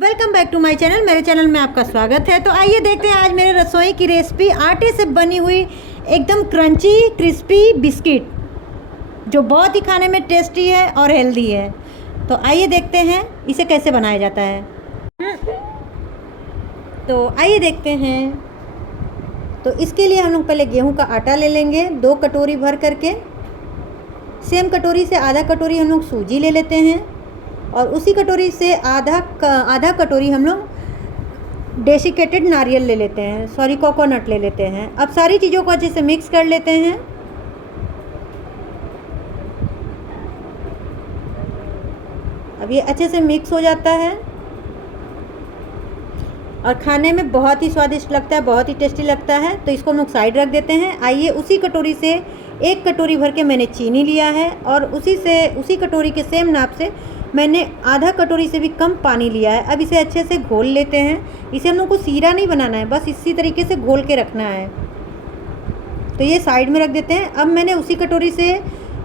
Welcome back to my channel. मेरे channel में आपका स्वागत है। तो आइए देखते हैं आज मेरे रसोई की रेसिपी, आटे से बनी हुई एकदम क्रंची क्रिस्पी बिस्किट, जो बहुत ही खाने में टेस्टी है और हेल्दी है। तो आइए देखते हैं इसे कैसे बनाया जाता है। तो आइए देखते हैं। तो इसके लिए हम लोग पहले गेहूं का आटा ले लेंगे 2 कटोरी भर करके। सेम कटोरी से आधा कटोरी हम लोग सूजी ले लेते हैं और उसी कटोरी से आधा कटोरी हम लोग डेसिकेटेड नारियल ले लेते हैं, कोकोनट ले लेते हैं। अब सारी चीज़ों को अच्छे से मिक्स कर लेते हैं। अब ये अच्छे से मिक्स हो जाता है और खाने में बहुत ही स्वादिष्ट लगता है, बहुत ही टेस्टी लगता है। तो इसको हम लोग साइड रख देते हैं। आइए उसी कटोरी से 1 कटोरी भर के मैंने चीनी लिया है और उसी कटोरी के सेम नाप से मैंने आधा कटोरी से भी कम पानी लिया है। अब इसे अच्छे से घोल लेते हैं। इसे हम लोग को सीरा नहीं बनाना है, बस इसी तरीके से घोल के रखना है। तो ये साइड में रख देते हैं। अब मैंने उसी कटोरी से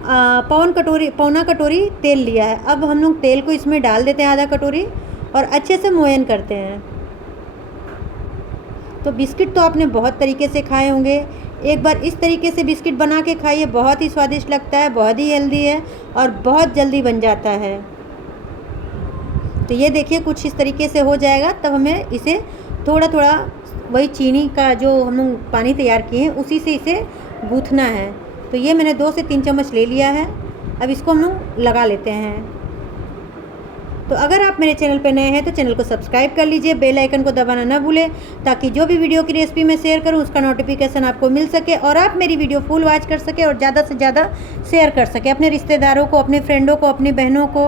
पौना कटोरी तेल लिया है। अब हम लोग तेल को इसमें डाल देते हैं आधा कटोरी और अच्छे से मोयन करते हैं। तो बिस्किट तो आपने बहुत तरीके से खाए होंगे, एक बार इस तरीके से बिस्किट बना के खाइए, बहुत ही स्वादिष्ट लगता है, बहुत ही हेल्दी है और बहुत जल्दी बन जाता है। तो ये देखिए कुछ इस तरीके से हो जाएगा। तब हमें इसे थोड़ा थोड़ा वही चीनी का जो हम लोग पानी तैयार किए हैं उसी से इसे गूँथना है। तो ये मैंने 2 से 3 चम्मच ले लिया है। अब इसको हम लोग लगा लेते हैं। तो अगर आप मेरे चैनल पर नए हैं तो चैनल को सब्सक्राइब कर लीजिए, बेल आइकन को दबाना ना भूलें, ताकि जो भी वीडियो की रेसिपी मैं शेयर करूं उसका नोटिफिकेशन आपको मिल सके और आप मेरी वीडियो फुल वॉच कर सके और ज़्यादा से ज़्यादा शेयर कर सके अपने रिश्तेदारों को, अपने फ्रेंडों को, अपनी बहनों को।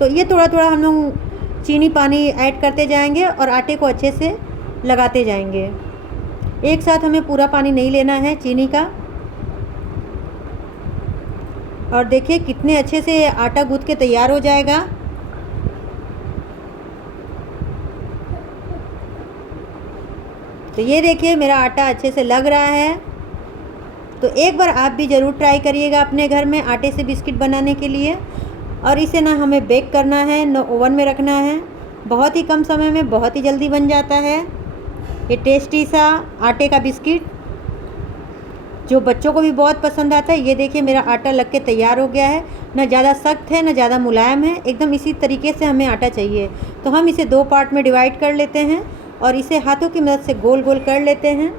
तो ये थोड़ा थोड़ा हम लोग चीनी पानी ऐड करते जाएंगे और आटे को अच्छे से लगाते जाएंगे। एक साथ हमें पूरा पानी नहीं लेना है चीनी का। और देखिए कितने अच्छे से आटा गूँथ के तैयार हो जाएगा। तो ये देखिए मेरा आटा अच्छे से लग रहा है। तो एक बार आप भी ज़रूर ट्राई करिएगा अपने घर में आटे से बिस्किट बनाने के लिए। और इसे ना हमें बेक करना है, ना ओवन में रखना है, बहुत ही कम समय में बहुत ही जल्दी बन जाता है ये टेस्टी सा आटे का बिस्किट, जो बच्चों को भी बहुत पसंद आता है। ये देखिए मेरा आटा लग के तैयार हो गया है, ना ज़्यादा सख्त है ना ज़्यादा मुलायम है, एकदम इसी तरीके से हमें आटा चाहिए। तो हम इसे 2 पार्ट में डिवाइड कर लेते हैं और इसे हाथों की मदद से गोल गोल कर लेते हैं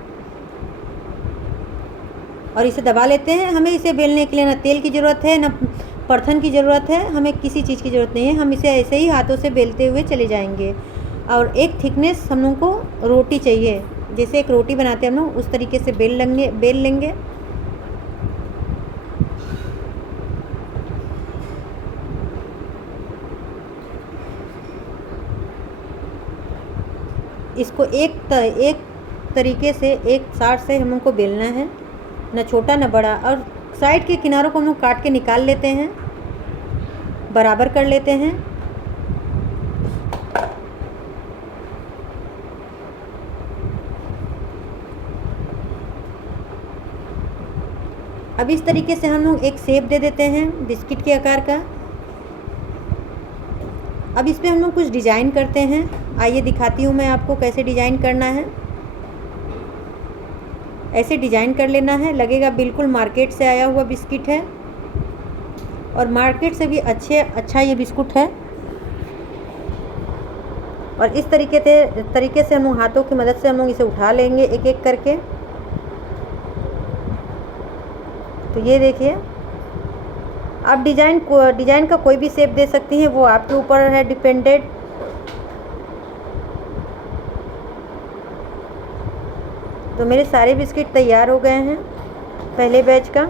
और इसे दबा लेते हैं। हमें इसे बेलने के लिए ना तेल की ज़रूरत है ना परथन की ज़रूरत है, हमें किसी चीज़ की ज़रूरत नहीं है। हम इसे ऐसे ही हाथों से बेलते हुए चले जाएंगे। और एक थिकनेस हम लोग को रोटी चाहिए, जैसे एक रोटी बनाते हैं हम लोग उस तरीके से बेल लेंगे। इसको एक तरीके से एक साइड से हम लोग को बेलना है, ना छोटा ना बड़ा। और साइड के किनारों को हम लोग काट के निकाल लेते हैं, बराबर कर लेते हैं। अब इस तरीके से हम लोग एक शेप दे देते हैं बिस्किट के आकार का। अब इस पे हम लोग कुछ डिज़ाइन करते हैं। आइए दिखाती हूँ मैं आपको कैसे डिज़ाइन करना है। ऐसे डिज़ाइन कर लेना है, लगेगा बिल्कुल मार्केट से आया हुआ बिस्किट है और मार्केट से भी अच्छा ये बिस्कुट है। और इस तरीके से हम लोग हाथों की मदद से हम लोग इसे उठा लेंगे एक एक करके। तो ये देखिए आप डिज़ाइन का कोई भी शेप दे सकती हैं, वो आपके ऊपर है डिपेंडेड। तो मेरे सारे बिस्किट तैयार हो गए हैं पहले बैच का।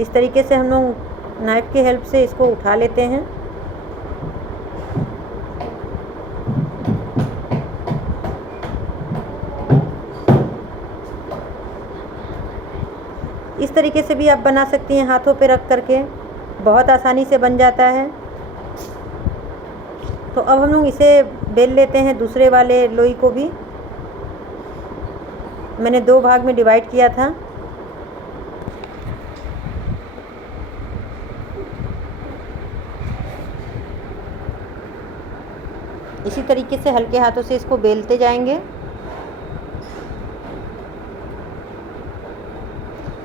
इस तरीके से हम लोग नाइफ की हेल्प से इसको उठा लेते हैं। इस तरीके से भी आप बना सकती हैं हाथों पे रख करके, बहुत आसानी से बन जाता है। तो अब हम लोग इसे बेल लेते हैं दूसरे वाले लोई को भी। मैंने 2 भाग में डिवाइड किया था। इसी तरीके से हल्के हाथों से इसको बेलते जाएंगे।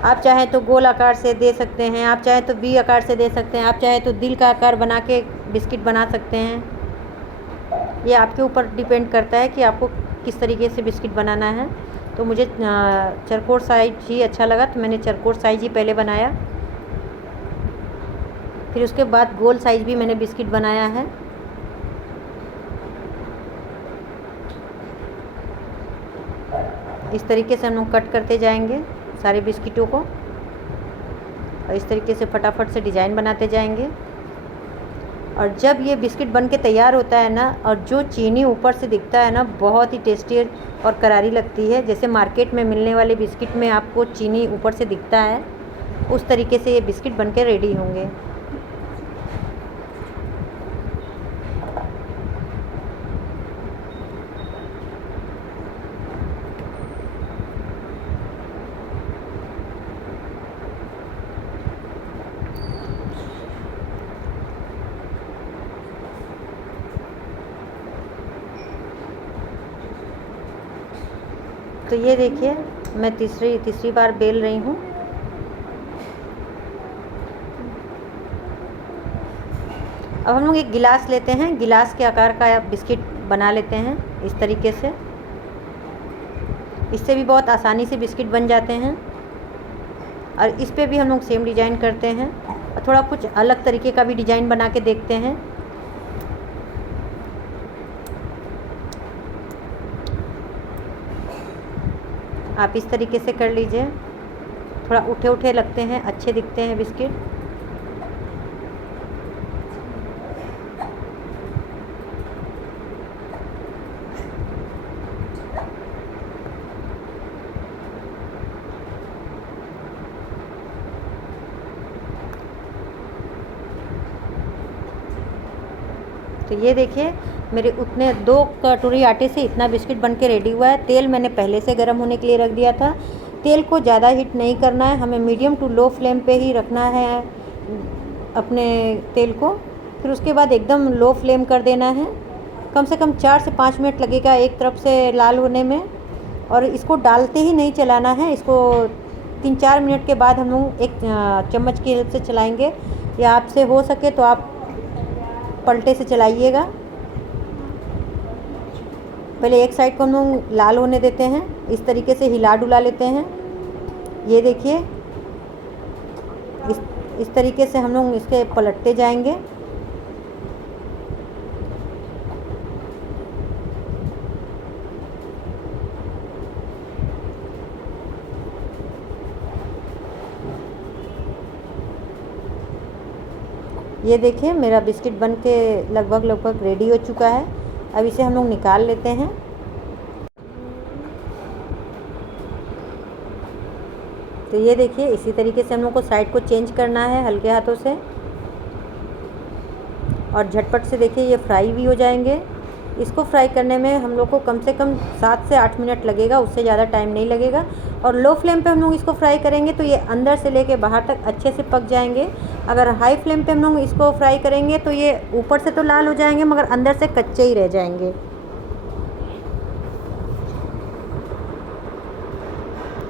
आप चाहें तो गोल आकार से दे सकते हैं, आप चाहें तो वी आकार से दे सकते हैं, आप चाहें तो दिल का आकार बना के बिस्किट बना सकते हैं। ये आपके ऊपर डिपेंड करता है कि आपको किस तरीके से बिस्किट बनाना है। तो मुझे चरकोर साइज ही अच्छा लगा, तो मैंने चरकोर साइज ही पहले बनाया। फिर उसके बाद गोल साइज भी मैंने बिस्किट बनाया है। इस तरीके से हम लोग कट करते जाएंगे सारे बिस्किटों को, और इस तरीके से फटाफट से डिज़ाइन बनाते जाएंगे। और जब ये बिस्किट बन के तैयार होता है ना, और जो चीनी ऊपर से दिखता है ना, बहुत ही टेस्टी और करारी लगती है। जैसे मार्केट में मिलने वाले बिस्किट में आपको चीनी ऊपर से दिखता है, उस तरीके से ये बिस्किट बन के रेडी होंगे। तो ये देखिए, मैं तीसरी बार बेल रही हूँ। अब हम लोग एक गिलास लेते हैं, गिलास के आकार का बिस्किट बना लेते हैं इस तरीके से। इससे भी बहुत आसानी से बिस्किट बन जाते हैं। और इस पे भी हम लोग सेम डिज़ाइन करते हैं, और थोड़ा कुछ अलग तरीके का भी डिज़ाइन बना के देखते हैं। आप इस तरीके से कर लीजिए, थोड़ा उठे उठे लगते हैं, अच्छे दिखते हैं बिस्किट। तो ये देखिए, मेरे उतने 2 कटोरी आटे से इतना बिस्किट बन के रेडी हुआ है। तेल मैंने पहले से गर्म होने के लिए रख दिया था। तेल को ज़्यादा हीट नहीं करना है, हमें मीडियम टू लो फ्लेम पे ही रखना है अपने तेल को। फिर उसके बाद एकदम लो फ्लेम कर देना है। कम से कम 4 से 5 मिनट लगेगा एक तरफ से लाल होने में। और इसको डालते ही नहीं चलाना है, इसको 3-4 मिनट के बाद हम लोग एक चम्मच की हेल्प से चलाएँगे, या आपसे हो सके तो आप पलटे से चलाइएगा। पहले एक साइड को हम लोग लाल होने देते हैं, इस तरीके से हिला डुला लेते हैं। ये देखिए, इस तरीके से हम लोग इसके पलटते जाएंगे। ये देखिए, मेरा बिस्किट बन के लगभग रेडी हो चुका है। अब इसे हम लोग निकाल लेते हैं। तो ये देखिए, इसी तरीके से हम लोग को साइड को चेंज करना है हल्के हाथों से, और झटपट से देखिए ये फ्राई भी हो जाएंगे। इसको फ्राई करने में हम लोग को कम से कम 7 से 8 मिनट लगेगा, उससे ज़्यादा टाइम नहीं लगेगा। और लो फ्लेम पे हम लोग इसको फ्राई करेंगे तो ये अंदर से लेके बाहर तक अच्छे से पक जाएंगे। अगर हाई फ्लेम पे हम लोग इसको फ्राई करेंगे तो ये ऊपर से तो लाल हो जाएंगे, मगर अंदर से कच्चे ही रह जाएंगे।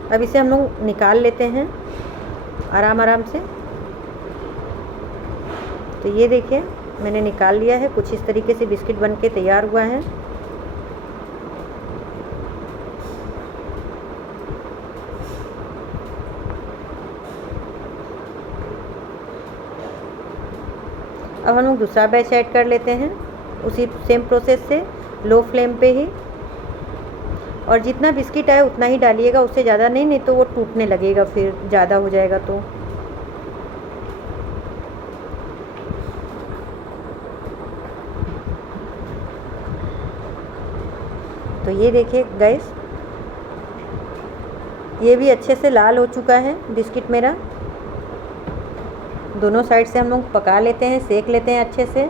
अब इसे हम लोग निकाल लेते हैं आराम से। तो ये देखिए, मैंने निकाल लिया है। कुछ इस तरीके से बिस्किट बन के तैयार हुआ है। अब हम लोग दूसरा बैच ऐड कर लेते हैं उसी सेम प्रोसेस से, लो फ्लेम पे ही। और जितना बिस्किट आए उतना ही डालिएगा, उससे ज़्यादा नहीं तो वो टूटने लगेगा, फिर ज़्यादा हो जाएगा तो। तो ये देखिए गाइस, ये भी अच्छे से लाल हो चुका है बिस्किट मेरा। दोनों साइड से हम लोग पका लेते हैं, सेक लेते हैं अच्छे से।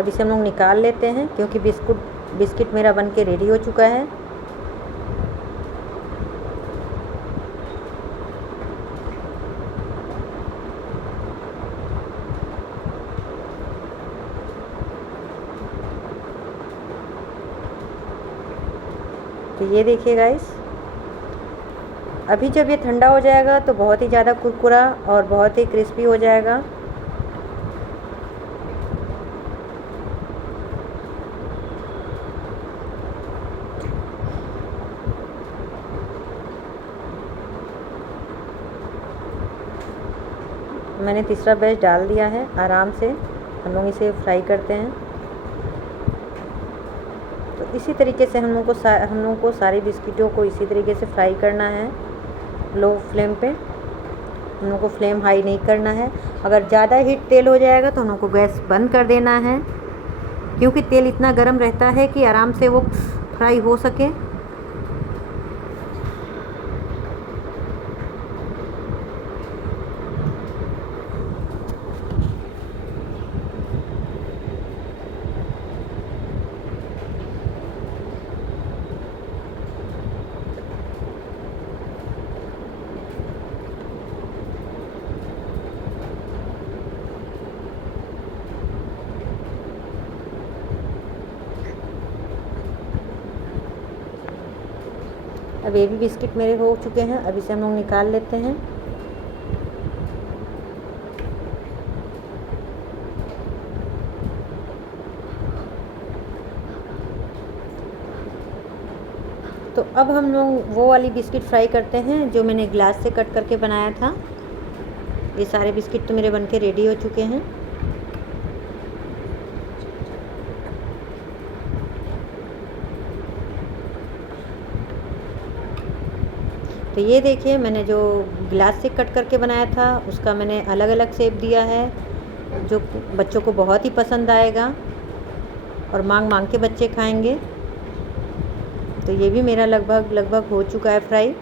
अब इसे हम लोग निकाल लेते हैं क्योंकि बिस्किट मेरा बन के रेडी हो चुका है। तो ये देखिए गाइस, अभी जब ये ठंडा हो जाएगा तो बहुत ही ज़्यादा कुरकुरा और बहुत ही क्रिस्पी हो जाएगा। मैंने तीसरा बैच डाल दिया है। आराम से हम लोग इसे फ्राई करते हैं। तो इसी तरीके से हम लोगों को सारे बिस्किटों को इसी तरीके से फ्राई करना है, लो फ्लेम पे। हम लोग को फ्लेम हाई नहीं करना है। अगर ज़्यादा हीट तेल हो जाएगा तो हम लोग को गैस बंद कर देना है, क्योंकि तेल इतना गर्म रहता है कि आराम से वो फ्राई हो सके। अब ये भी बिस्किट मेरे हो चुके हैं। अब इसे हम लोग निकाल लेते हैं। तो अब हम लोग वो वाली बिस्किट फ्राई करते हैं जो मैंने ग्लास से कट करके बनाया था। ये सारे बिस्किट तो मेरे बनके रेडी हो चुके हैं। तो ये देखिए, मैंने जो ग्लास से कट करके बनाया था उसका मैंने अलग अलग शेप दिया है, जो बच्चों को बहुत ही पसंद आएगा और मांग मांग के बच्चे खाएंगे। तो ये भी मेरा लगभग हो चुका है फ्राई।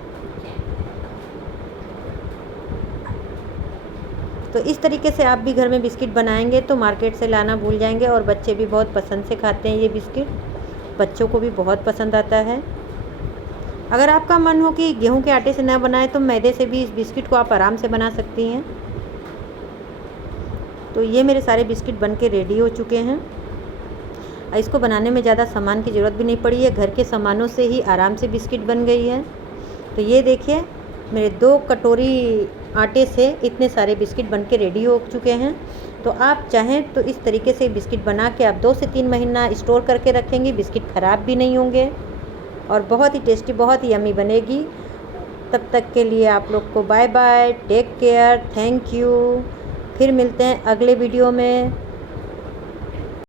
तो इस तरीके से आप भी घर में बिस्किट बनाएंगे तो मार्केट से लाना भूल जाएंगे, और बच्चे भी बहुत पसंद से खाते हैं। ये बिस्किट बच्चों को भी बहुत पसंद आता है। अगर आपका मन हो कि गेहूं के आटे से न बनाएं तो मैदे से भी इस बिस्किट को आप आराम से बना सकती हैं। तो ये मेरे सारे बिस्किट बन के रेडी हो चुके हैं। इसको बनाने में ज़्यादा सामान की ज़रूरत भी नहीं पड़ी है, घर के सामानों से ही आराम से बिस्किट बन गई है। तो ये देखिए, मेरे 2 कटोरी आटे से इतने सारे बिस्किट बन के रेडी हो चुके हैं। तो आप चाहें तो इस तरीके से बिस्किट बना के आप 2 से 3 महीना स्टोर करके रखेंगे, बिस्किट ख़राब भी नहीं होंगे और बहुत ही टेस्टी, बहुत ही यम्मी बनेगी। तब तक के लिए आप लोग को bye bye, take care, thank you. फिर मिलते हैं अगले वीडियो में।